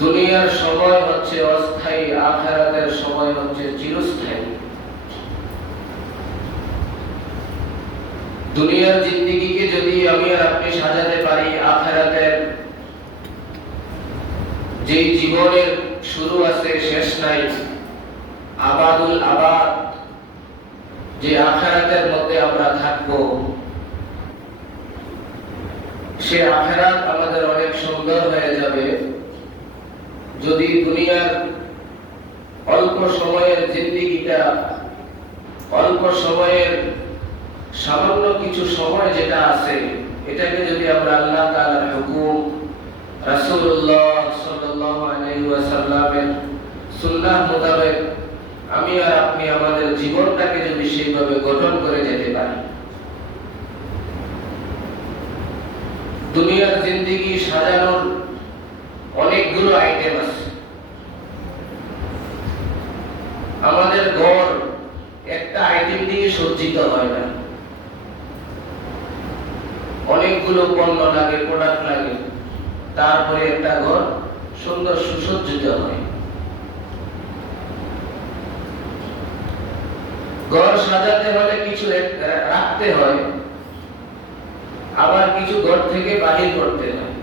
দুনিয়ার সময় হচ্ছে অস্থায়ী, আখিরাতের সময় হচ্ছে চিরস্থায়ী। দুনিয়ার জিন্দেগিকে যদি আমি আর আপনি সাজাতে পারি আখিরাতের যে জীবনের শুরু আছে শেষ নাই, আবাদুল আবাদ, যে আখিরাতের মধ্যে আমরা থাকবো, সে আখিরাত আমাদের অনেক সুন্দর হয়ে যাবে যদি দুনিয়ার অল্প সময়ের জিন্দেগিটা, অল্প সময়ের সামান্য কিছু সময় যেটা আছে, এটাকে যদি আমরা আল্লাহ তাআলার হুকুম, রাসূলুল্লাহ সাল্লাল্লাহু আলাইহি ওয়াসাল্লামের সুন্নাহ মোতাবেক আমি আর আপনি আমাদের জীবনটাকে যদি সেইভাবে গঠন করে যেতে পারি। দুনিয়ার জিন্দেগি সাজানোর অনেকগুলো আইটেম আছে। আমাদের ঘর একটা আইটেম দিয়ে সজ্জিত হয় না, অনেকগুলো পণ্য লাগে, প্রোডাক্ট লাগে, তারপরে একটা ঘর সুন্দর সুসজ্জিত হয়। ঘর সাজাতে হলে কিছু রাখতে হয়, আবার কিছু ঘর থেকে বাহির করতে হয়।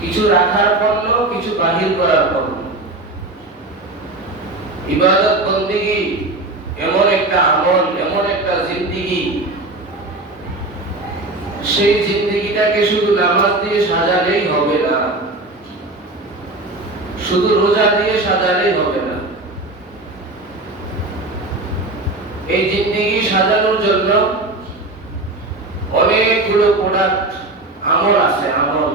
কিছু রাখার পণ্য, কিছু বাহির করার পণ্য। ইবাদত বন্দেগী এমন একটা আমল, এমন একটা জিন্দেগি, সেই জিন্দেগিটাকে শুধু নামাজ দিয়ে সাজালেই হবে না, শুধু রোজা দিয়ে সাজালেই হবে না। এই জিন্দেগি সাজানোর জন্য অনেকগুলো প্রোডাক্ট, আমল আছে, আমল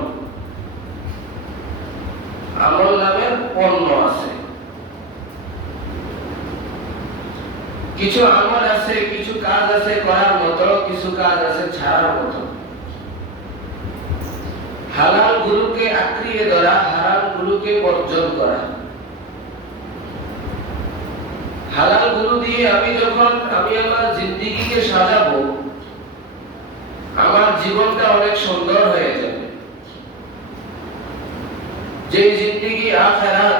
নামের পণ্য আছে। কিছু আমল আছে, কিছু কাজ আছে করার মতো, কিছু কাজ আছে ছাড়ার মতো। হালাল গুলোকে আঁকড়িয়ে ধরা, হারাম গুলোকে বর্জন করা। হালাল গুলো দিয়ে আমি আমার জিন্দেগিকে সাজাবো, আমার জীবনটা অনেক সুন্দর হয়ে যাবে। যে জিন্দেগি আখিরাত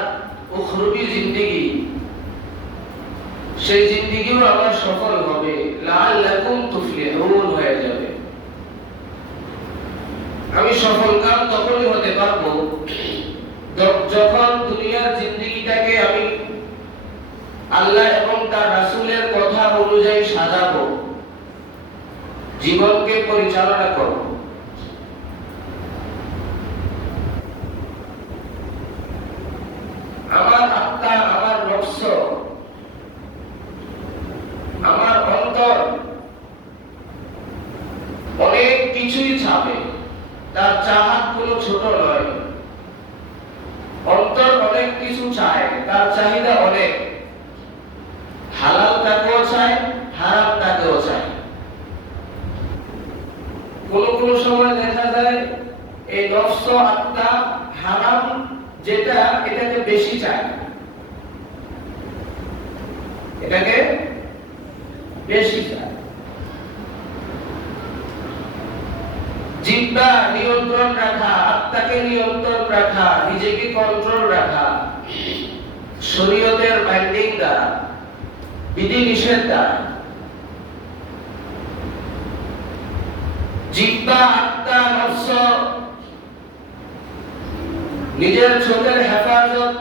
উখরবি জিন্দেগি, সেই জিন্দেগিও আমার সফল হবে, লাআল্লাকুম তুফলিহুন হয়ে যাবে। আমি সফলকাম তখনই হতে পারবো যখন দুনিয়ার জিন্দেগিটাকে আমি আল্লাহ এবং তার রাসূলের কথা অনুযায়ী সাজাবো, জীবনকে পরিচালনা করব। আমার আত্মা, আমার নফস, আমার অন্তর অনেক কিছুই চাবে, তার চাহাত কোনো ছোট নয়। অন্তর অনেক কিছু চায়, তার চাহিদা অনেক। হালালটাকেও চায়, হারামটাকেও চায়। কোন সময় দেখা যায় এই নফস, আত্মা হারাম যেটা, এটাকে বেশি চায়, এটাকে বেশি চায়। জিহ্বা নিয়ন্ত্রণ রাখা, আত্মাকে নিয়ন্ত্রণ রাখা, নিজেকে কন্ট্রোল রাখা, শরীয়তের বাইন্ডিং দ্বারা, বিধি নিষেধ দ্বারা। জিহ্বা, আত্মা, নফস, নিজের চোখের হেফাজত,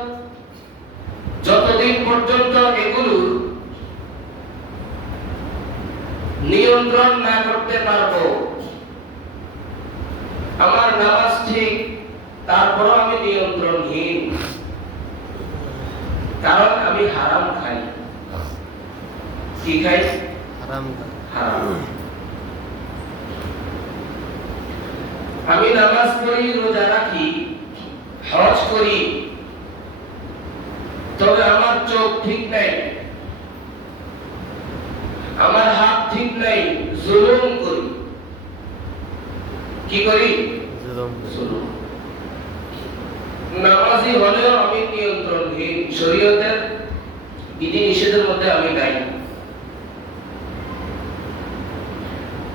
যতদিন পর্যন্ত এগুলো নিয়ন্ত্রণ না করতে পারবো, আমার নামাজ ঠিক, তারপরও আমি নিয়ন্ত্রণহীন, কারণ আমি হারাম খাই। কি খাই? হারাম। আমি নামাজ পড়ি, রোজা রাখি, হজ করি, তবে আমার চোখ ঠিক নাই, আমার হাত ঠিক নাই, জুলুম করি। কি করি? জুলুম। নামাজি হলেও আমি নিয়ন্ত্রণহীন, শরীয়তের বিধি নিষেধের মধ্যে আমি নাই।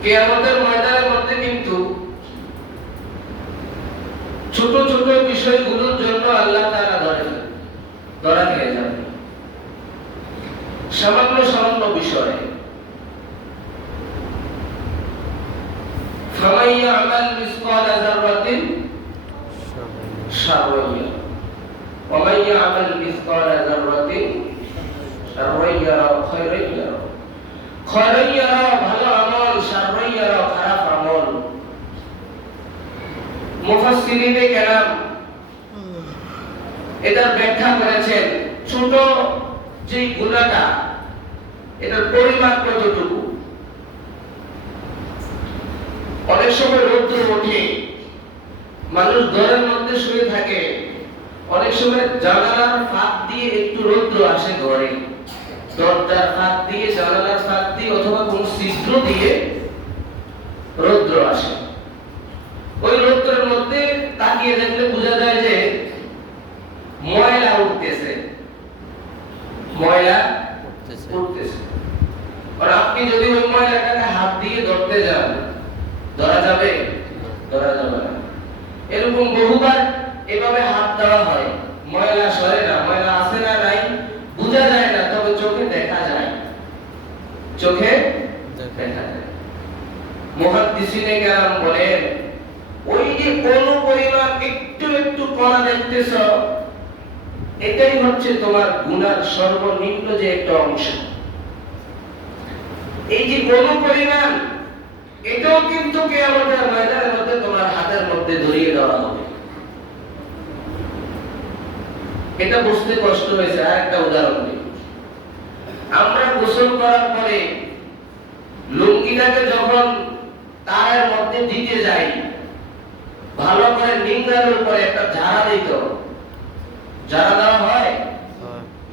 কিয়ামতের ময়দানের মধ্যে কিন্তু ছোট বিষয়গুলোর জন্য আল্লাহ তাআলা ধরা খেয়ে যাবে। সামান্য সামান্য বিষয়। ফামান ইয়ামাল মিসকালা যাররাতিন শাররান ইয়ারা ওয়া মান ইয়ামাল মিসকালা যাররাতিন শাররান ইয়ারা খায়রান ইয়ারা। খায়রান ইয়ারা ভালো আমল, শাররান ইয়ারা খারাপ আমল। মুফাসসিরিনে কেরাম এটা ব্যাখ্যা করেছেন, ছোট যে গুনাহটা এটার পরিমাণ কতটুকু। অনেক সময় রৌদ্র ওঠে, মানুষ ঘরের মধ্যে শুয়ে থাকে, অনেক সময় জানালার ফাঁক দিয়ে একটু রৌদ্র আসে ঘরে, দরজার ফাঁক দিয়ে, জানালার ফাঁক দিয়ে অথবা কোন ছিদ্র দিয়ে রৌদ্র আসে। ওই রৌদ্রের মধ্যে তাকিয়ে দেখলে বোঝা যায় যে ময়লা উঠতেছে, ময়লা উঠতেছে। আর আপনি যদি ওই ময়লাটাকে হাত দিয়ে ধরতে যান, ধরা যাবে? ধরা যাবে না। এরকম বহুবার এভাবে হাত দেওয়া হয়, ময়লা সরে না, ময়লা আসে না নাই বোঝা যায় না, তবে চোখে দেখা যায়, চোখে দেখা যায়। মুহাদ্দিসিনে কেরাম বলেন, ওই যে কোন পরিমাণ একটু একটু কণা দেখতেছ, এটাই হচ্ছে তোমার গুনার সর্বনিম্ন যে একটা অংশ। এই যে কোন পরিমাণ, এটাও কিন্তু কিয়ামতের ময়দানের মধ্যে তোমার হাতের মধ্যে ধরিয়ে দেওয়া হবে। এটা বুঝতে কষ্ট হয়েছে। আর একটা উদাহরণ দিই। আমরা গোসল করার পরে লুঙ্গিটাকে যখন তারের মধ্যে দিতে যাই, ভালো করে নিংড়ানোর পরে একটা ঝাড়া দিত, ঝাড়া দেওয়া হয়,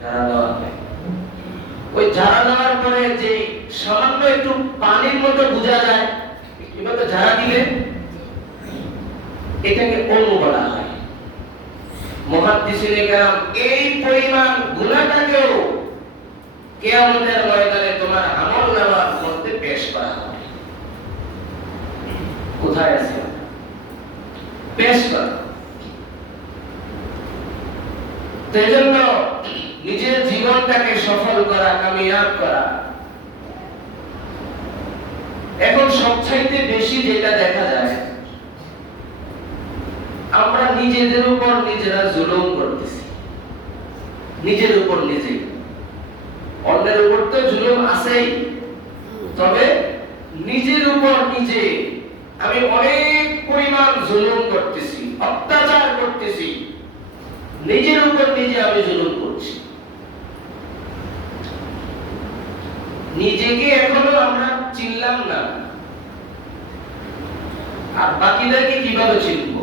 ঝাড়া দেওয়া হয়। ওই ঝাড়া দেওয়ার পরে যে সামান্য একটু পানির মতো বোঝা যায়, এভাবে ঝাড়া দিলে এটাকে অণু বলা হয়। মুহাদ্দিসিনে কেরাম এই পরিমাণ গুনাহটাকেও কিয়ামতের ময়দানে তোমার আমলনামার মধ্যে পেশ করা হবে। কোথায় আছে? পেশ করা। সেজন্য নিজের জীবনটাকে সফল করা, কামিয়াব করা। এখন সবচাইতে বেশি যেটা দেখা যায়, আমরা নিজেদের উপর নিজেরা জুলুম করতেছি, নিজের উপর নিজে। অন্যের উপর তো জুলুম আছেই, তবে নিজের উপর নিজে আমি অনেক পরিমাণ জুলুম করতেছি, অত্যাচার করতেছি, নিজের উপর নিজে আমি জুলুম করছি। নিজেকে এখনো আমরা চিনলাম না, আর বাকিদেরকে কিভাবে চিনব?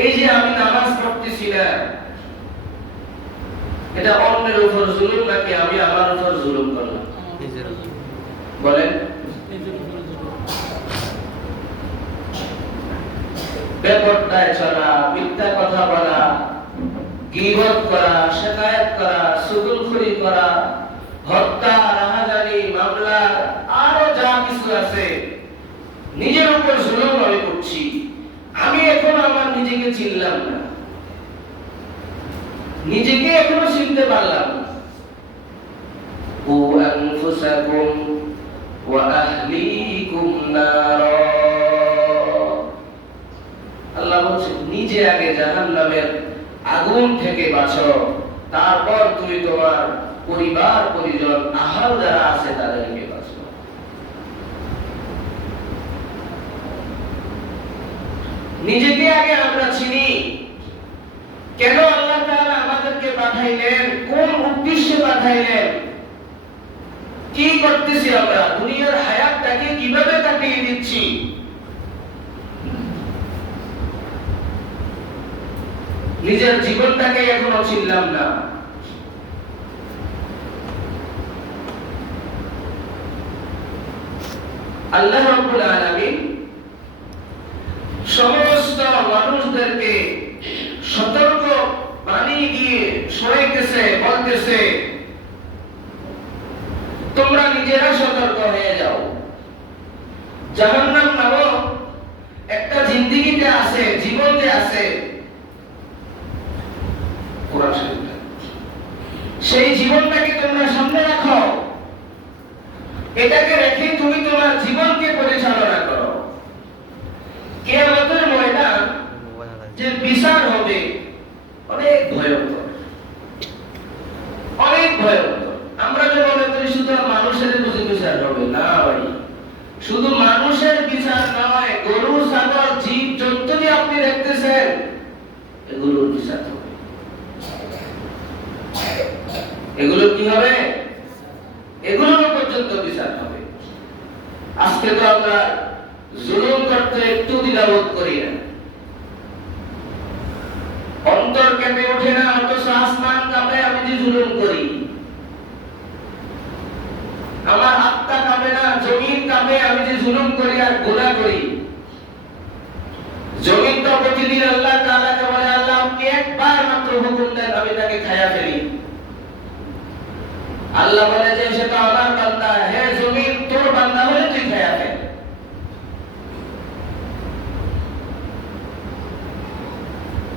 এই যে আমি নামাজ পড়তেছি না, এটা অন্যের উপর জুলুম নাকি আমি আমার উপর জুলুম করলাম? বলেন। বেপরদায় চলা, মিথ্যা কথা বলা, গীবত করা, শিকায়েত করা, সুগুলখুরি করা, হত্যা, রাহাজানি, মামলা, আরো যা কিছু আছে, নিজের উপর জুলুম আমি করছি। আমি এখন আমার নিজেকে চিনলাম না, নিজেকে এখনো চিনতে পারলাম না। কু আনফুসাকুম ওয়া আহলিকুম নারা। আল্লাহ বলছেন, নিজে আগে জাহান্নামের আগুন থেকে বাঁচো, তারপর তুমি তোমার পরিবার পরিজন আহাল যারা আছে তাদেরকে বাঁচো। নিজেকে আগে আমরা চিনি। কেন আল্লাহ তাআলা আমাদেরকে পাঠাইলেন, কোন উদ্দেশ্যে পাঠাইলেন, কি করতেছি আমরা, দুনিয়ার হায়াতটাকে কিভাবে কাটিয়ে দিচ্ছি, নিজের জীবনটাকে এখনো চিনলাম না। আল্লাহ রাব্বুল আলামিন সমস্ত মানুষদেরকে সতর্ক বানিয়ে দিয়ে শোনাইতেছে, বলতেছে, তোমরা নিজেরা সতর্ক হয়ে যাও। জাহান্নাম নামক একটা জিন্দেগি জিন্দেগিতে আছে, জীবনে আছে কোরআন শরীফ, সেই জীবনটাকে তোমরা সামনে রাখো, এটাকে রেখে তুমি তোমার জীবনকে পরিচালনা করো। কিয়ামতের ময়দান যে বিচার হবে অনেক ভয়ঙ্কর, অনেক ভয়ঙ্কর। আমরা যে মনে করি শুধু মানুষের বুঝি বিচার হবে, না ভাই, শুধু মানুষের বিচার নয়, গরু ছাগল জীব জন্তু যে আপনি দেখতেছেন এগুলোর বিচার হবে। এগুলো কি হবে? এগুলোর পর্যন্ত বিচার হবে। আজকে তো আমরা জুলুম করতে একটু দ্বিধাবোধ করি না, অন্তর কেঁপে ওঠে না, অথচ আসমান কাঁপে আমি যে জুলুম করি। আমার আত্মা কাঁপে না, জমিন কাঁপে আমি যে জুলুম করি আর গুনাহ করি। জমিন তো প্রতিদিন আল্লাহ তাআলাকে বলে, আল্লাহ আপনি একবার মাত্র হুকুম দেন আমি তাকে খায়া ফেলি। আল্লাহ বলে যে সেটা আমার বান্দা, হে জমিন তোর বান্দা হলে তুই খায়া ফেল।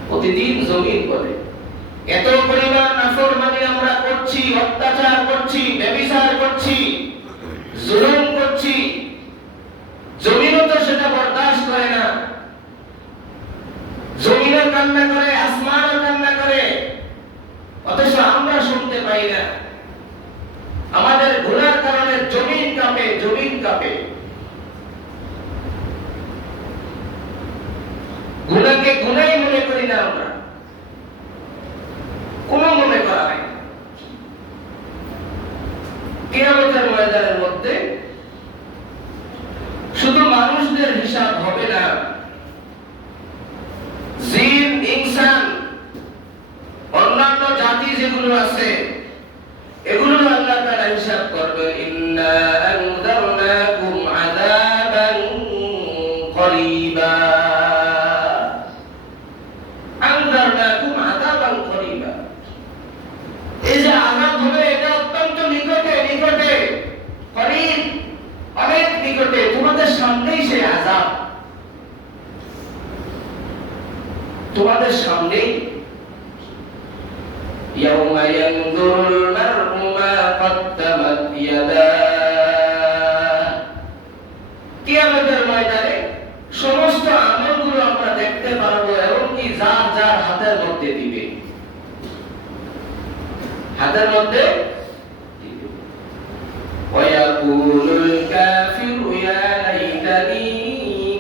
প্রতিদিন জমিন বলে। এত পরিমাণ নাফরমানি আমরা করছি, অত্যাচার করছি, ব্যভিচার করছি, জুলুম করছি, জমিনও তো সেটা বরদাস্ত করে না। জমিনও কান্না করে, আসমানও কান্না করে, অথচ আমরা শুনতে পাই না। আমাদের গুনার কারণে জমিন কাঁপে, জমিন কাঁপে। গুনাহকে গুনাই মনে করি না আমরা, কোনো মনে করা হয় না। কিয়ামতের ময়দানের মধ্যে শুধু মানুষদের হিসাব হবে না, জিন, ইনসান, অন্যান্য জাতি যেগুলো আছে এগুলো আল্লাহ তাআলা হিসাব করবে। ইন্না আনযারনাকুম আযাবান করিবা, আনযারনাকুম আযাবান করিবা, এই যে আযাব হবে এটা অত্যন্ত নিকটে, নিকটে, করিব, অনেক নিকটে, তোমাদের সামনেই সেই আযাব, তোমাদের সামনেই। ইয়াউমা ইয়ানজুরুল মার'উ মা কদ্দামাত ইয়াদাহ, কিয়ামতের ময়দানে সমস্ত আমলগুলো আমরা দেখতে পারবো এবং কি যার যার হাতের মধ্যে দিবে, হাতের মধ্যে দিবে। ওয়ায়াকুলুল কাফিরু ইয়া লাইতানি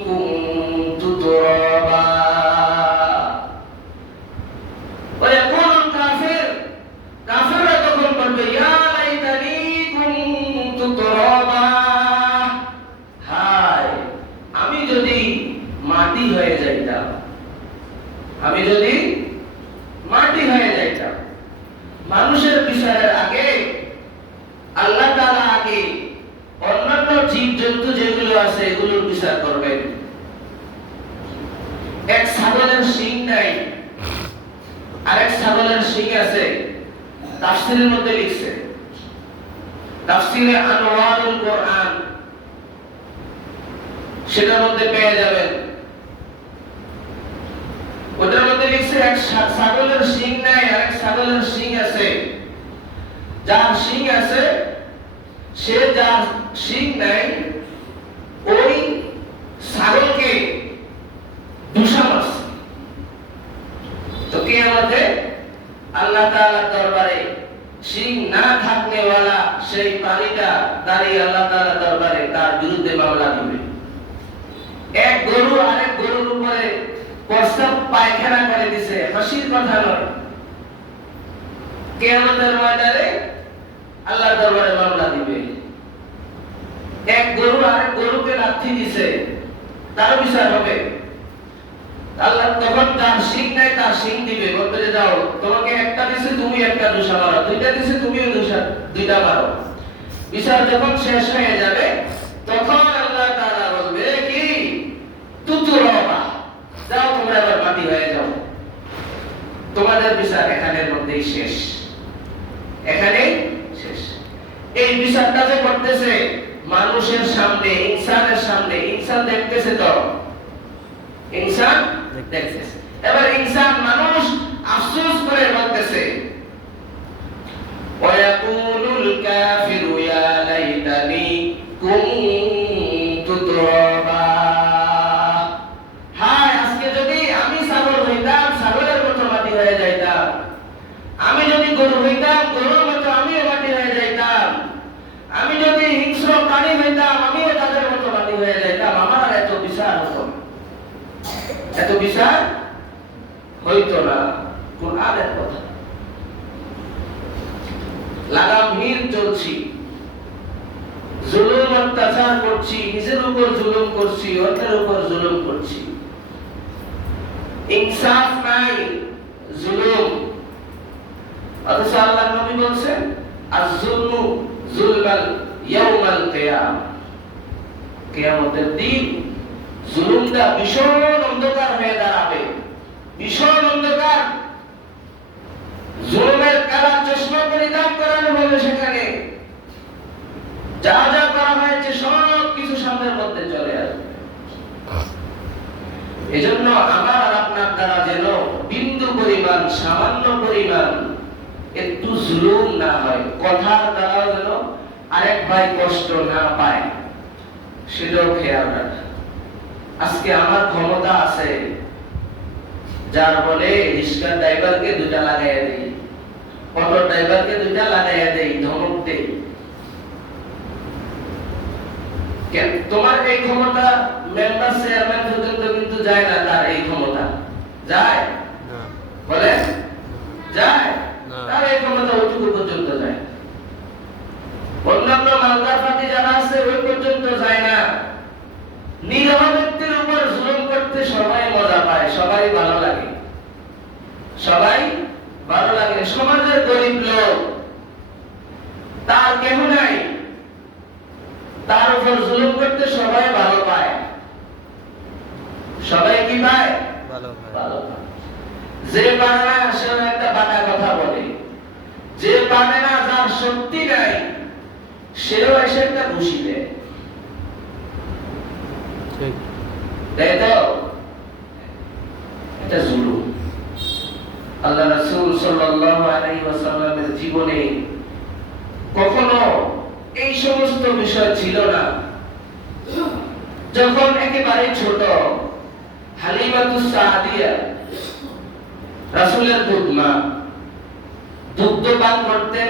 কুনতু তুরাবা, ওয়ায়াকুলুল কাফির, কাফিররা তখন বলবে ইয়া লাইতানি কুনতু তুরাবা, হায় আমি যদি মাটি হয়ে যাইতাম, আমি যদি মাটি হয়ে যাইতাম। মানুষের বিচারের আগে আল্লাহ তাআলা আগে অন্যান্য জীব জন্তু যেগুলো আছে এগুলোর বিচার করবেন। এক ছাগলের শিং নাই, আরেক ছাগলের শিং আছে। তাফসীরের মধ্যে লিখছে, তাফসীরে আনওয়ারুল কোরআন, সেটার মধ্যে পেয়ে যাবেন। ওটার মধ্যে লিখছে এক ছাগলের শিং নাই, আরেক ছাগলের শিং আছে। যার শিং আছে সে যার শিং নাই ওই ছাগলকে দুষা মারছে। তো কিয়ামতে আল্লাহ তাআলার দরবারে শিং না থাকনে ওয়ালা সেই প্রাণীটা দাঁড়িয়ে আল্লাহ তাআলার দরবারে তার বিরুদ্ধে মামলা দিবে। এক গরু আরেক গরুর উপরে প্রস্তাব পায়খানা করে দিছে, হাসির কথা নয়। কিয়ামতের ময়দানে আল্লাহর দরবারে মামলা দিবে। এক গরু আরেক গরুকে লাথি দিছে, তার বিচার হবে। আল্লাহ তখন তার শিং নাই, তার শিং দিবে, বলতে যে যাও তোমাকে একটা দিছে তুমি একটা দোষা মারো, দুইটা দিছে তুমিও দুইটা মারো। বিচার যখন শেষ হয়ে যাবে তখন আল্লাহ তাআলা বলবে কি তুতুরবা, যাও তোমরা এবার মাটি হয়ে যাও, তোমাদের বিচার এখানের মধ্যেই শেষ, এখানেই শেষ। এই বিচারটা যে করতেছে মানুষের সামনে, ইনসানের সামনে, ইনসান দেখতেছে তো ইনসান দেখতেছে। এবার ইনসান মানুষ আফসোস করে বলতেছে, ওয়ায়াকুলুল কাফিরু ইয়া লাইতানি কুনতু তুরাবা, হায় আজকে যদি আমি ছাগল হইতাম, ছাগলের মতো মাটি হয়ে যাইতাম, আমি যদি গরু হইতাম, গরুর মতো আমিও মাটি হয়ে যাইতাম, আমি যদি হিংস্র প্রাণী হইতাম, আমিও তাদের মতো মাটি হয়ে যাইতাম, আমার আর এত বিচার হতো না, এত বিচার হইতো না। কুরআনের কথা, লাগামহীন চলছি, জুলুম অত্যাচার করছি, নিজের উপর জুলুম করছি, অন্যের উপর জুলুম করছি, ইনসাফ নাই, জুলুম। অথচ আল্লাহর নবী বলছেন, আয-যুলমু যুলমাল ইয়াউমাল কিয়ামা, কিয়ামতের দিন জুলুমটা ভীষণ অন্ধকার হয়ে দাঁড়াবে, ভীষণ অন্ধকার। জুলুমের কালা চশমা পরিধান করানো হবে, সেখানে যা যা করা হয়েছে সব কিছু সামনের মধ্যে চলে আসবে। এজন্য আমার আর আপনার দ্বারা যেন বিন্দু পরিমাণ, সামান্য পরিমাণ একটু জুলুম না হয়, কথার দ্বারা যেন আরেক ভাই কষ্ট না পায়, সেটাও খেয়াল রাখা। আজকে আমার ক্ষমতা আছে, যার বলে রিক্সা ড্রাইভারকে দুটা লাগাইয়া দেই, অটো ড্রাইভারকে দুটা লাগাইয়া দেই, ধমক দেই। তোমার এই ক্ষমতা মেম্বার চেয়ারম্যান পর্যন্ত কিন্তু যায় না, তার এই ক্ষমতা যায় না, বলে যায় না, তার এই ক্ষমতা ওইটুকু পর্যন্ত যায়। অন্যান্য মালদার পার্টি যারা আছে ওই পর্যন্ত যায় না। নিরীহ ব্যক্তির উপর জুলুম করতে সবাই মজা পায়, সবাই ভালো লাগে, সবাই ভালো লাগে। সমাজের গরিব লোক, তার কেহ নাই, তার উপর জুলুম করতে সবাই ভালো পায়, সবাই কি পায়? ভালো পায়। যে পারে না সে একটা বাঁকা কথা বলে, যে পারে না, যার শক্তি নাই, সেও এসে একটা ঘুষি দেয়, তাই তো? এটা জুলুম। আল্লাহ রাসূল সাল্লাল্লাহু আলাইহি ওয়াসাল্লামের জীবনে কখনো এই সমস্ত বিষয় ছিল না। যখন একেবারে ছোট, হালিমাতুস সাদিয়া রাসূলের দুধমা, দুধ পান করতেন,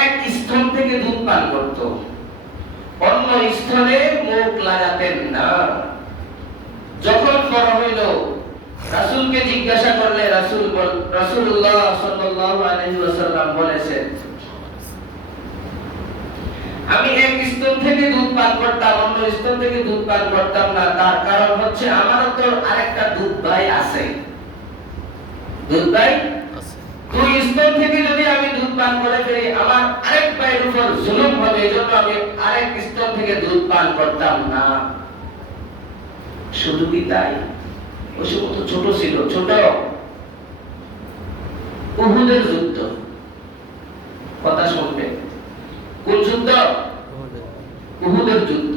এক স্তন থেকে দুধ পান করত, অন্য স্তনে মুখ লাগাতেন না। যখন বড় হইল, রাসূলকে জিজ্ঞাসা করলে রাসূলুল্লাহ সাল্লাল্লাহু আলাইহি ওয়াসাল্লাম বলেছেন, আমি এক স্তন থেকে দুধ পান করতাম, অন্য স্তন থেকে দুধ পান করতাম না। তার কারণ হচ্ছে আমারও তো আরেকটা দুধ ভাই আছে, দুধ ভাই আছে। দুই স্তন থেকে যদি আমি দুধ পান করে ফেলি, আমার আরেক ভাইয়ের উপর জুলুম হবে, এজন্য আমি আরেক স্তন থেকে দুধ পান করতাম না। শুধু কি তাই? ওই সময় তো ছোট ছিল, ছোট। উহুদের যুদ্ধ, কথা শুনবে, কোন যুদ্ধ? উহুদের যুদ্ধ।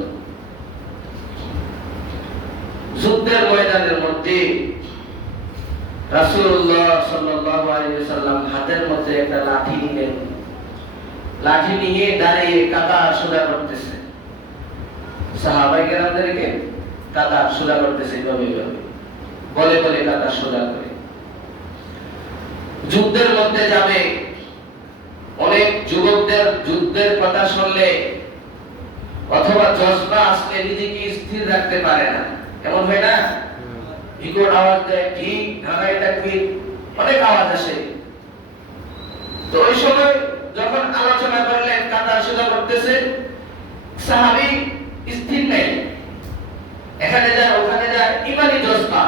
যুদ্ধের ময়দানের মধ্যে রাসূলুল্লাহ সাল্লাল্লাহু আলাইহি ওয়াসাল্লাম হাতের মধ্যে একটা লাঠি নিলেন, লাঠি নিয়ে দাঁড়িয়ে কাতার সোজা করতেছে, সাহাবায়ে কেরামদেরকে কাতার সোজা করতেছে, এইভাবে বলে বলে কাতার সোজা করে। যুদ্ধের মধ্যে যাবে, অনেক যুবকদের যুদ্ধের কথা শুনলে অথবা জজবা আসলে নিজেকে স্থির রাখতে পারে না, এমন হয় না? বিকট আওয়াজ দেয়, ঠিক না, এটা কি, অনেক আওয়াজ আসে। তো ওই সময় যখন আলোচনা করলেন, কাতার সোজা করতেছে, সাহাবী স্থির নেই, এখানে যায় ওখানে যায়, ইমানি জজবা।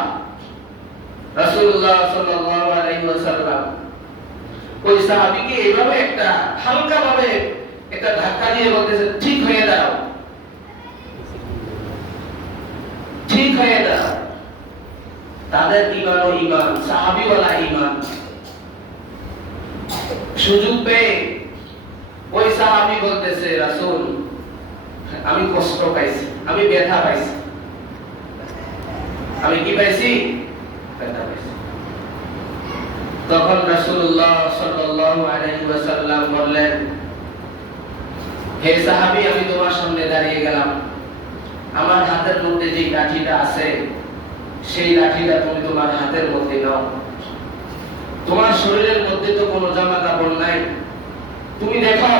রাসূলুল্লাহ সাল্লাল্লাহু আলাইহি ওয়াসাল্লাম ওই সাহাবীকে এইভাবে একটা হালকা ভাবে একটা ধাক্কা দিয়ে বলতেছে, ঠিক হয়ে দাও, ঠিক হয়ে দাও। তাদের ঈমান ও ঈমান, সাহাবীওয়ালা ঈমান। সুযোগ পেয়ে ওই সাহাবী বলতেছে, রাসূল আমি কষ্ট পাইছি, আমি ব্যথা পাইছি, আমি কি পাইছি? ব্যথা পাইছি। তখন রাসূলুল্লাহ সাল্লাল্লাহু আলাইহি ওয়াসাল্লাম বললেন, হে সাহাবী, আমি তোমার সামনে দাঁড়িয়ে গেলাম, আমার হাতের মধ্যে যে লাঠিটা আছে সেই লাঠিটা তুমি তোমার হাতের মধ্যে নাও। তোমার শরীরের মধ্যে তো কোনো জামা কাপড় নাই, তুমি দেখো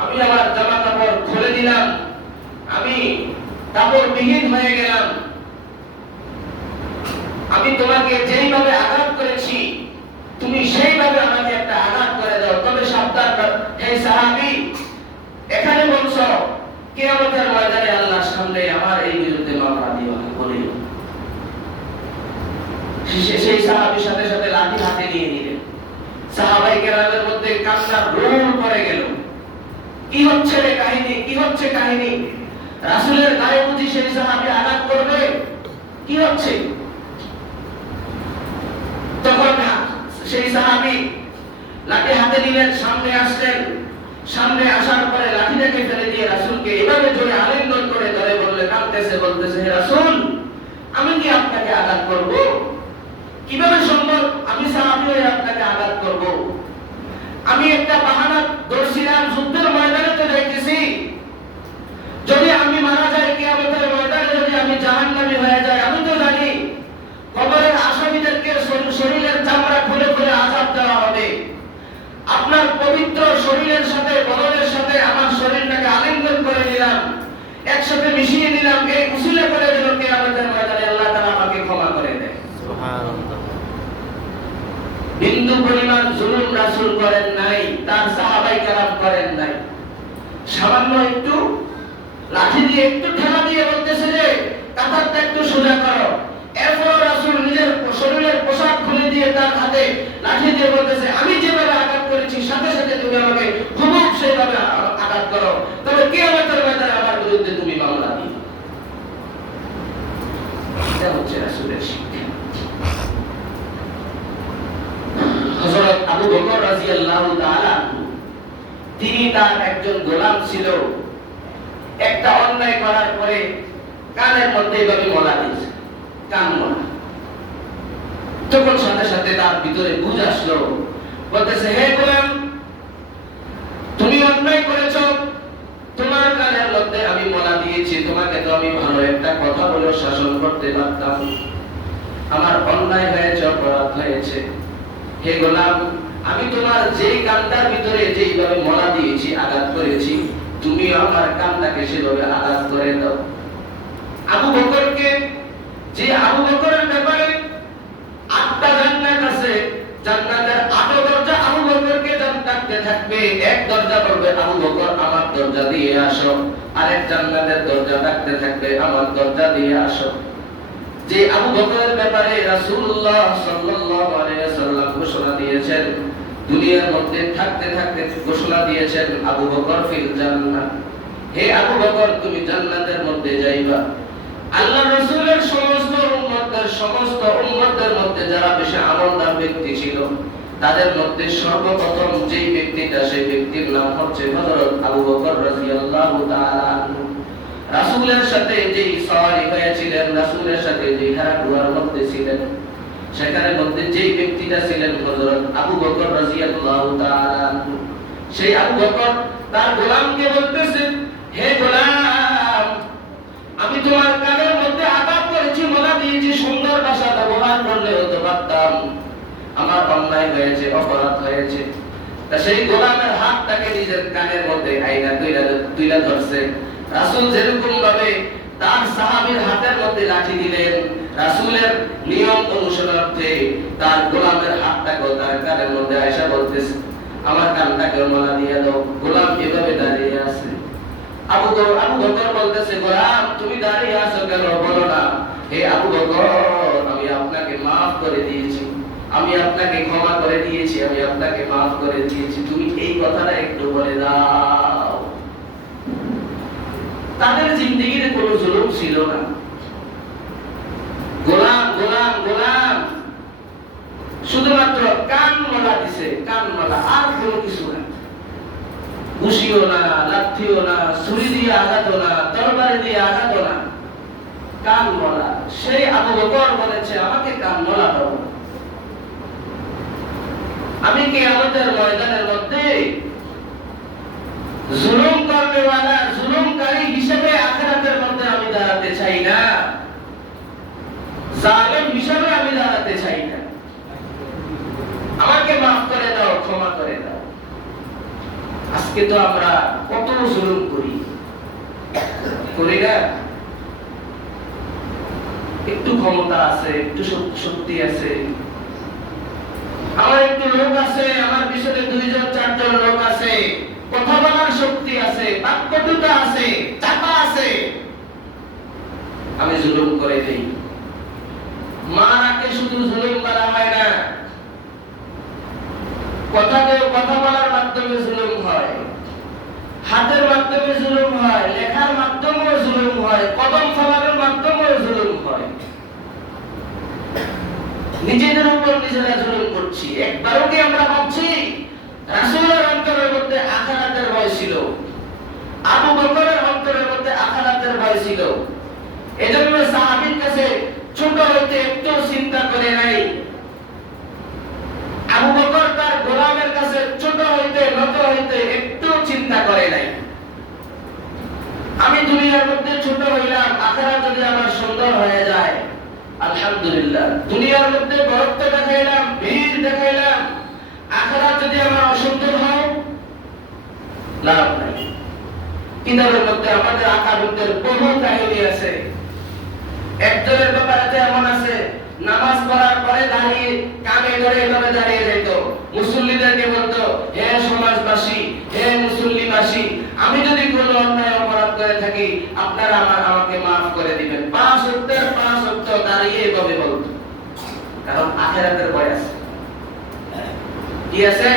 আমি আমার জামা কাপড় খুলে দিলাম, আমি কাপড়বিহীন হয়ে গেলাম। আমি তোমাকে যেইভাবে আঘাত করেছি তুমি সেইভাবে আমাকে একটা আঘাত করে দাও। তবে সাবধান, হে সাহাবী, এখানে বলছো কিয়ামতের ময়দানে আল্লাহর সামনে আমার এই বিরুদ্ধে মামলা দিও না বলিও। সেই সাহাবীর সাথে সাথে লাঠি হাতে নিয়ে নিলেন। সাহাবায়ে কেরামের মধ্যে কান্নার রোল পড়ে গেল। কি হচ্ছে রে কাহিনী, কি হচ্ছে কাহিনী? রাসূলের গায়ে বুঝি সেই সাহাবী আঘাত করবে? কি হচ্ছে? তখন সেই সাহাবী লাঠি হাতে নিলেন, সামনে আসলেন। সামনে আসার পরে লাঠিটাকে ফেলে দিয়ে রাসূলকে এভাবে জোরে আলিঙ্গন করে ধরে বললেন, কাঁদতেছে, বলতেছে, হে রাসূল, আমি কি আপনাকে আঘাত করব? কিভাবে সম্ভব আমি সাহাবী হয়ে আপনাকে আঘাত করব? আমি একটা বাহানা ধরছিলাম, যুদ্ধের ময়দানে তো যাইতেছি, যদি আমি মারা যাই কিয়ামতের ময়দানে যদি আমি জাহান্নামী হয়ে যাই, আমি তো জানি কবরের আসামীদেরকে শরীরের চামড়া খুলে খুলে আযাব দেওয়া হবে। আপনার পবিত্র শরীরের সাথে বদনের সাথে আমার শরীরটাকে আলিঙ্গন করে নিলাম, একসাথে মিশিয়ে নিলাম, এই উসিলা করে দিল কিয়ামতের ময়দানে আল্লাহ তাআলা আমাকে ক্ষমা করে দেয়। সুবহানাল্লাহ। বিন্দু পরিমাণ জুলুম রাসূল করেন নাই, তার সাহাবায়ে কেরাম করেন নাই। সামান্য একটু লাঠি দিয়ে একটু ঠেলা দিয়ে বলতেছে যে কাঁধটা একটু সোজা করো। এরপর রাসূল নিজের শরীরের পোশাক খুলে দিয়ে তার হাতে লাঠি দিয়ে বলতেছে, আমি যেভাবে আঘাত করেছি সাথে সাথে তুমি আমাকে হুবহু সেইভাবে আঘাত করো, তবে কিয়ামতের ময়দানে আমার বিরুদ্ধে তুমি মামলা দিও। এটা হচ্ছে রাসূলের শিক্ষা। হযরত আবু বকর রাদিয়াল্লাহু তাআলা, তিনি তার একজন গোলাম ছিল, একটা অন্যায় করার পরে কানের মধ্যে এভাবে মলা দিয়েছে, কান মলা। তখন সাথে সাথে তার ভিতরে বুঝ আসলো, বলতেছে, হে গোলাম, তুমি অন্যায় করেছো, তোমার কানের মধ্যে আমি মলা দিয়েছি, তোমাকে তো আমি ভালো একটা কথা বলে শাসন করতে পারতাম, আমার অন্যায় হয়েছে, অপরাধ হয়েছে। হে গোলাম, আমি তোমার যেই কানটার ভিতরে যেইভাবে মলা দিয়েছি, আঘাত করেছি, তুমি আমার কানটাকে সেভাবে আঘাত করে দাও। আবু বকরকে, যে আবু বকরের ব্যাপারে 8টা জান্নাত আছে, জান্নাতের 8 দরজা আবু বকরকে ডাকতে থাকবে। এক দরজা বলবে, আবু বকর আমার দরজা দিয়ে আসো, আরেক জান্নাতের দরজা ডাকতে থাকবে, আমার দরজা দিয়ে আসো। যে আবু বকরের ব্যাপারে রাসূলুল্লাহ সাল্লাল্লাহু আলাইহি ওয়াসাল্লাম ঘোষণা দিয়েছেন, দুনিয়ার মধ্যে থাকতে থাকতে ঘোষণা দিয়েছেন, আবু বকর ফিল জান্নাহ, হে আবু বকর তুমি জান্নাতের মধ্যে যাইবা। আল্লাহর রাসূলের সমস্ত উম্মতদের মধ্যে যারা বেশি আমলদার ব্যক্তি ছিল, তাদের মধ্যে সর্বপ্রথম যেই ব্যক্তিটা, সেই ব্যক্তির নাম হচ্ছে হযরত আবু বকর রাদিয়াল্লাহু তাআলা আনহু। রাসূলের সাথে যেই সওয়ারি হয়েছিলেন, রাসূলের সাথে যে হেরাগুয়ার মধ্যে ছিলেন, সেখানে মধ্যে যেই ব্যক্তিটা ছিলেন হযরত আবু বকর রাদিয়াল্লাহু তাআলা আনহু। সেই আবু বকর তার গোলামকে বলতেছেন, হে গোলাম, আমি তোমার কানের মধ্যে আঘাত করেছি, মলা দিয়েছি, সুন্দর ভাষা ব্যবহার করলে হতে পারতাম, আমার অন্যায় হয়েছে, অপরাধ হয়েছে। তা সেই গোলামের হাতটাকে নিজের কানের মধ্যে আইনা তুইলা ধরছে। রাসূল যেরকম ভাবে তার সাহাবীর হাতের মধ্যে লাঠি দিলেন, রাসূলের নিয়ম অনুসরণার্থে তার গোলামের হাতটাকে তার কানের মধ্যে আয়েশা বলতেছে, আমার কানটাকে মলা দিয়ে দাও। গোলাম এভাবে দাঁড়িয়ে আছে। আবু বকর বলতেছে, গোলাম তুমি দাঁড়িয়ে আছো কেন, বলো না। হে আবু বকর, আমি আপনাকে মাফ করে দিয়েছি, আমি আপনাকে ক্ষমা করে দিয়েছি, আমি আপনাকে মাফ করে দিয়েছি, তুমি এই কথাটা একটু বলে দাও। তাদের জিন্দেগিতে কোনো জুলুম ছিল না। গোলাম গোলাম গোলাম শুধুমাত্র কান মলা দিছে, কান মলা, আর কোনো কিছু না। ঘুষিও না, লাঠিও না, ছুরি দিয়ে আঘাতও না, তরবারি দিয়ে আঘাতও না, কান মলা। সেই আবু বকর বলেছে, আমাকে কান লাগাও, আমি কিয়ামতের ময়দানের মধ্যে জুলুম করনেওয়ালা, জুলুমকারী হিসেবে আখিরাতের মধ্যে আমি দাঁড়াতে চাই না, জালেম হিসেবে আমি দাঁড়াতে চাই না। আমাকে মাফ করে দাও, ক্ষমা করে দাও। আজকে তো আমরা কত জুলুম করি না? একটু ক্ষমতা আছে, একটু শক্তি আছে, আমার একটু লোক আছে, আমার পিছনে 2-4 লোক আছে, কথা বলার শক্তি আছে, বাক্যটুটা আছে, চাপা আছে, আমি জুলুম করে দেই। মারাকে শুধু জুলুম করা হয় না, কথা বলার মাধ্যমে জুলুম হয়, হাতের মাধ্যমে জুলুম হয়, লেখার মাধ্যমেও জুলুম হয়, কদম ফলানোর মাধ্যমেও জুলুম হয়। নিজেদের উপর নিজেরা জুলুম করছি। একবারও কি আমরা ভাবছি রাসূলের অন্তরের মধ্যে আখিরাতের ভয় ছিল, আবু বকরের অন্তরের মধ্যে আখিরাতের ভয় ছিল? এজন্য সাহাবীর কাছে ছোট হইতে একটু চিন্তা করে নাই। আবু বকর তার গোলামের কাছে ছোট হইতে, নত হইতে একটু চিন্তা করে নাই। আমি দুনিয়ার মধ্যে ছোট হইলাম, আখিরাত যদি আমার সুন্দর হয়ে যায় আলহামদুলিল্লাহ। দুনিয়ার মধ্যে বরত্ব দেখাইলাম, বীর দেখাইলাম, আখিরাত যদি আমার অসুন্দর হয় লাভ নাই। কিতাবের মধ্যে আমাদের আকাবিরদের বহু কাহিনী আছে। একজনের ব্যাপারে এমন আছে, নামাজ পড়ার পরে দাঁড়িয়ে কানে ধরে এভাবে দাঁড়িয়ে যেত, মুসল্লিদেরকে বলতো, হে সমাজবাসী, হে মুসল্লিবাসী, আমি যদি কোনো অন্যায় অপরাধ করে থাকি আপনারা আমাকে মাফ করে দিবেন। 5 ওয়াক্ত দাঁড়িয়ে এভাবে বলতো, কারণ আখিরাতের ভয় আছে। কি আছে?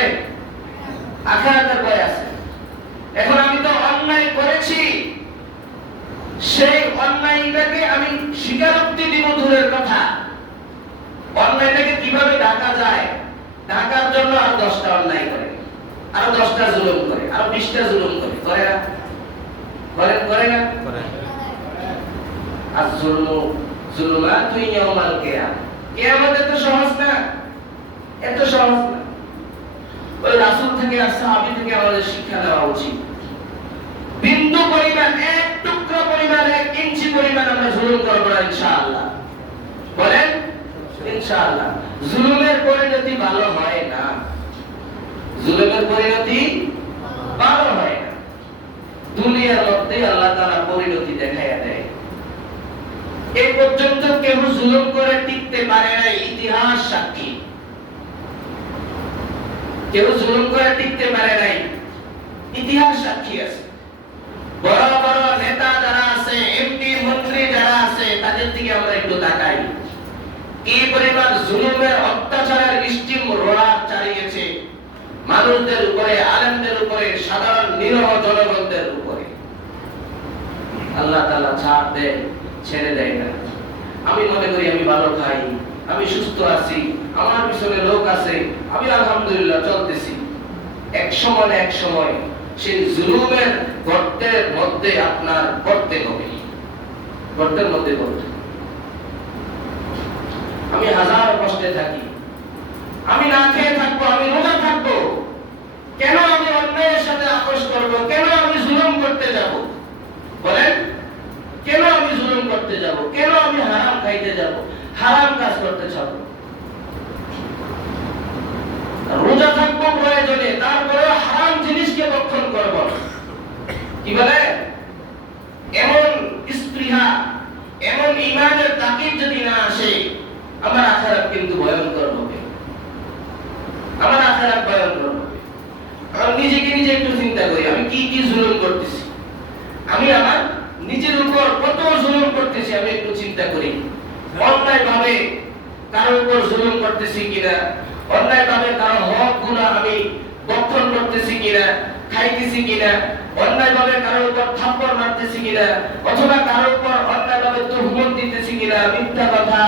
আখিরাতের ভয় আছে। এখন আমি তো অন্যায় করেছি, সেই অন্যায়টাকে আমি স্বীকারোক্তি দিব দূরের কথা, অন্যায়টাকে কিভাবে ঢাকা যায়, ঢাকার জন্য আর 10টা অন্যায় করে, আর 10টা জুলুম করে, আর 20টা জুলুম করে, করে না? করে না? আর জুলুমাতুন ইয়াউমাল কিয়ামah, কিয়ামত এত সহজ না, এত সহজ না। ওই রাসূল থেকে আর সাহাবী থেকে আমাদের শিক্ষা নেওয়া উচিত। বিন্দু পরিমাণ, এক টুকরো পরিমাণ, 1 ইঞ্চি পরিমাণ আমরা জুলুম করব না ইনশাআল্লাহ। বলেন ইনশাআল্লাহ। জুলুমের পরিণতি ভালো হয় না, জুলুমের পরিণতি ভালো হয় না। দুনিয়ার মধ্যে আল্লাহ তাআলা পরিণতি দেখায়া দেয়। এই পর্যন্ত কেউ জুলুম করে টিকতে পারে না, ইতিহাস সাক্ষী। কেউ জুলুম করে টিকতে পারে নাই, ইতিহাস সাক্ষী আছে। বড় বড় নেতা যারা আছে, এমপি মন্ত্রী যারা আছে, তাদের দিকে আমরা একটু তাকাই। কি পরিমাণ জুলুমের, অত্যাচারের স্টিম রোলার চালিয়েছে মানুষদের উপরে, আলেমদের উপরে, সাধারণ নিরহ জনগণদের উপরে। আল্লাহ তাআলা ছাড় দেয়, ছেড়ে দেয় না। আমি মনে করি আমি ভালো খাই, আমি সুস্থ আছি, আমার পিছনে লোক আছে, আমি আলহামদুলিল্লাহ চলতেছি। এক সময় সেই জুলুমের গর্তের মধ্যে আপনার পড়তে হবে, গর্তের মধ্যে পড়তে। আমি হাজার কষ্টে থাকি, আমি না খেয়ে থাকবো, আমি রোজা থাকবো, কেন আমি অন্যায়ের সাথে আপোষ করব? কেন আমি জুলুম করতে যাব? বলেন, কেন আমি জুলুম করতে যাব? কেন আমি হারাম খাইতে যাব, হারাম কাজ করতে যাব? রোজা থাকবো প্রয়োজনে, তারপরে হারাম জিনিসকে ভক্ষণ করব। কি বলে? এমন স্পৃহা, এমন ঈমানের তাকিদ যদি না আসে, আমার আখিরাত কিন্তু ভয়ঙ্কর হবে, আমার আখিরাত ভয়ঙ্কর হবে। আমি নিজে একটু চিন্তা করি, আমি কি কি জুলুম করতেছি, আমি আমার নিজের উপর কত জুলুম করতেছি, আমি একটু চিন্তা করি। অন্যায় ভাবে কারো উপর জুলুম করতেছি কিনা, অন্যায় ভাবে কারো হক গুলো আমি ভক্ষণ করতেছি কিনা, খাইতেছি কিনা, অন্যায় ভাবে কারো উপর থাপ্পড় মারতেছি কিনা, অথবা কারো উপর অন্যায় ভাবে তুহমত দিতেছি কিনা, মিথ্যা কথা,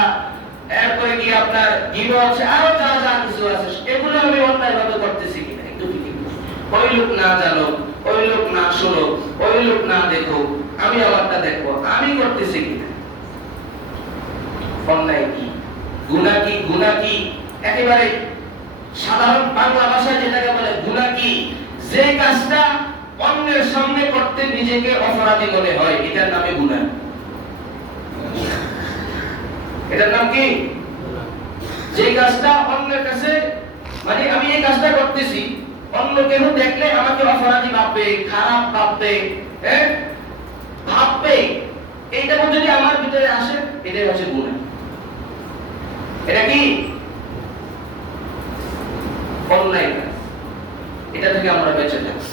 এরপরে কি আপনার গীবত, আরো যা যা কিছু আছে, এগুলো আমি অন্যায় ভাবে করতেছি কিনা একটু ঠিক। ওই লোক না জানো, ওই লোক না শোনো, ওই লোক না দেখো, আমি আমারটা দেখবো, আমি করতেছি কিনা। গুনাহ কি? গুনাহ কি একেবারে সাধারণ বাংলা ভাষায় যেটাকে বলে গুনাহ কি, যে কাজটা অন্যের সামনে করতে নিজেকে অপরাধী মনে হয়, এটার নামে গুনাহ। এটার নাম কি? যে কাজটা অন্যের কাছে, মানে আমি এই কাজটা করতেছি, অন্য কেউ দেখলে আমাকে অপরাধী ভাববে, খারাপ ভাববে, ভাববে, এইটা যদি আমার ভিতরে আসে, এটাই হচ্ছে গুনাহ। এটা কি? অন্যায় কাজ। এটা থেকে আমরা বেঁচে থাকি,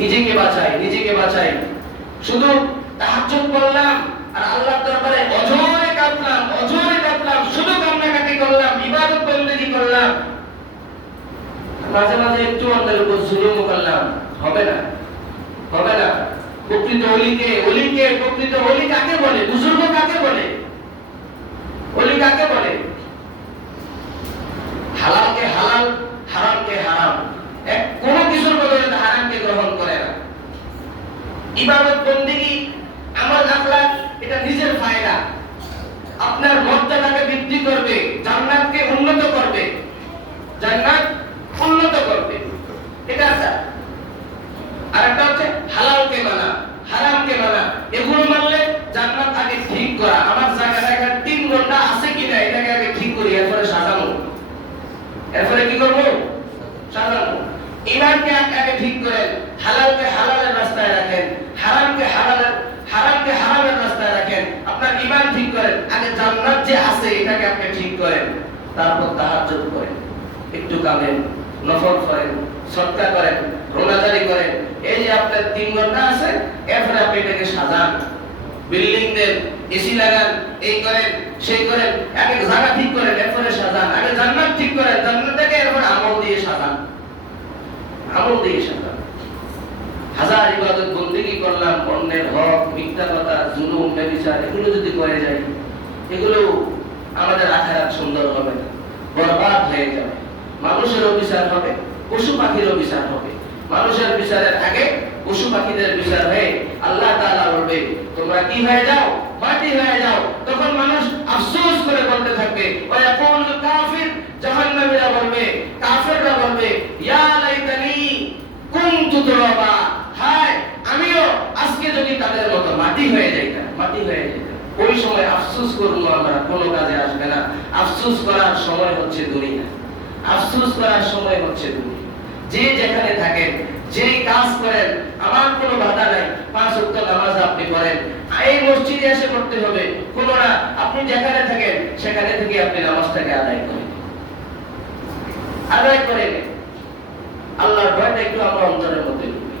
নিজেকে বাঁচাই, নিজেকে বাঁচাই। শুধু তাহাজ্জুদ পড়লাম আর আল্লাহর দরবারে অঝরে কাঁদলাম, অঝরে কাঁদলাম, শুধু কান্নাকাটি করলাম, ইবাদত বন্দেগী করলাম, মাঝে মাঝে একটু অন্যের উপর জুলুম করলাম, হবে না, হবে না। প্রকৃত ওলিকে প্রকৃত ওলি কাকে বলে? বুজুর্গ কাকে বলে? ওলি কাকে বলে? হালালকে হালাল, হারামকে হারাম, কোন কিছুর বদলে হারামকে গ্রহণ করে না। ইবাদত বন্দেগী, আমল আখলাক, এটা নিজের ফায়দা, আপনার মর্যাদাকে বৃদ্ধি করবে, জান্নাতকে উন্নত করবে, জান্নাত উন্নত করবে, এটা আছে। আর একটা হচ্ছে হালালকে মানা, হারামকে মানা। এগুলো মানলে জান্নাত আগে ঠিক করা, আমার জায়গাটা 3 ঘন্টা আছে কিনা এটাকে আগে ঠিক করি, এরপরে সাজানো, এরপরে কি করব? সাজানো। ঈমানকে আগে ঠিক করেন, হালালকে হালালের রাস্তায় রাখেন, হারামকে হারামের রাস্তায় রাখেন, আপনার ঈমান ঠিক করেন, আগে জান্নাত যে আছে এটাকে আপনি ঠিক করেন, তারপর তাহাজ্জুদ করেন, একটু কাঁদেন, নফল করেন, সদকা করেন, রোজাদারি করেন। এই যে আপনার 3 ঘন্টা আছে, এরপরে আপনি এটাকে সাজান, বিল্ডিং দেন, এসি লাগান, এই করেন, সেই করেন, আগে জায়গা ঠিক করেন, এরপরে সাজান, আগে জান্নাত ঠিক করেন, জান্নাতটাকে এরপর আমল দিয়ে সাজান, আমল দিয়ে সাজান। হাজার ইবাদত বন্দেগী করলাম, অন্যের হক, মিথ্যা কথা, জুলুম, ব্যভিচার, এগুলো যদি করে যাই, এগুলো আমাদের আখিরাত সুন্দর হবে না, বরবাদ হয়ে যাবে। মানুষেরও বিচার হবে, পশু পাখিরও বিচার হবে। মানুষের বিচারের আগে পশু পাখিদের বিচার হয়ে আল্লাহ তাআলা বলবে, তোমরা কি হয়ে যাও? মাটি হয়ে যাও। তখন মানুষ আফসোস করে বলতে থাকবে, ওয়ায়াকুল কাফির, জাহান্নামীরা বলবে, কাফেররা বলবে, ইয়া লাইতানি কুনতু তুরাবা, হায় আমিও আজকে যদি তাদের মতো মাটি হয়ে যাইতাম, মাটি হয়ে যাইতাম। ওই সময় আফসোস করব আমরা, কোনো কাজে আসবে না। আফসোস করার সময় হচ্ছে দুনিয়া, আফসোস করার সময় হচ্ছে দুনিয়া। যে যেখানে থাকেন, যে কাজ করেন, আমার কোনো বাধা নাই, 5 ওয়াক্ত নামাজ আপনি পড়েন, এই মসজিদে এসে পড়তে হবে কোনো না, আপনি যেখানে থাকেন সেখানে থেকে আপনি নামাজটাকে আদায় করেন, আদায় করেন। আল্লাহর ভয়টা একটু আমরা অন্তরের মধ্যে ঢুকি।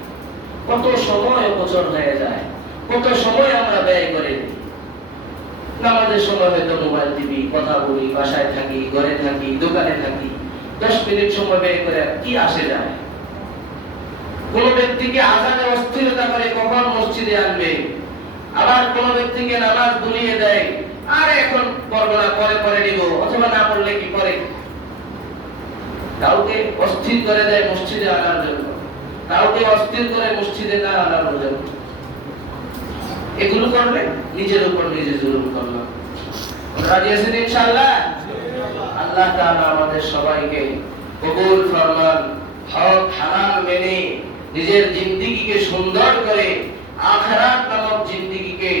কত সময় অপচয় হয়ে যায়, কত সময় আমরা ব্যয় করে দিই। নামাজের সময় হয়তো মোবাইল টিভি, কথা বলি, বাসায় থাকি, ঘরে থাকি, দোকানে থাকি, 10 মিনিট সময় ব্যয় করে কি আসে যায়? কোন ব্যক্তিকে আযানে অস্থিরতা করে কখন মসজিদে আনবে, আবার কোন ব্যক্তিকে নামাজ ভুলিয়ে দেয়, আরে এখন পড়ব না, পরে নিব, অথবা না পড়লে কি করে। কাউকে অস্থির করে দেয় মসজিদে আনার জন্য, কাউকে অস্থির করে মসজিদে না আনার জন্য। এগুলো করলে নিজের উপর নিজে জুলুম করলাম। রাজি আছেন ইনশাআল্লাহ? আল্লাহ তাআলা আমাদের সবাইকে কবুল ফরমান, হক হালাল মেনে নিজের জিন্দেগিকে সুন্দর করে, আখিরাত নামক জিন্দেগিকে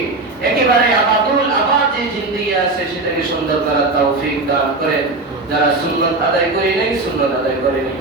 একেবারে আবাদুল আবাদ যে জিন্দেগি আছে সেটাকে সুন্দর করার তৌফিক দান করেন। যারা সুন্নাত আদায় করে নেই, সুন্নাত আদায় করে নেই।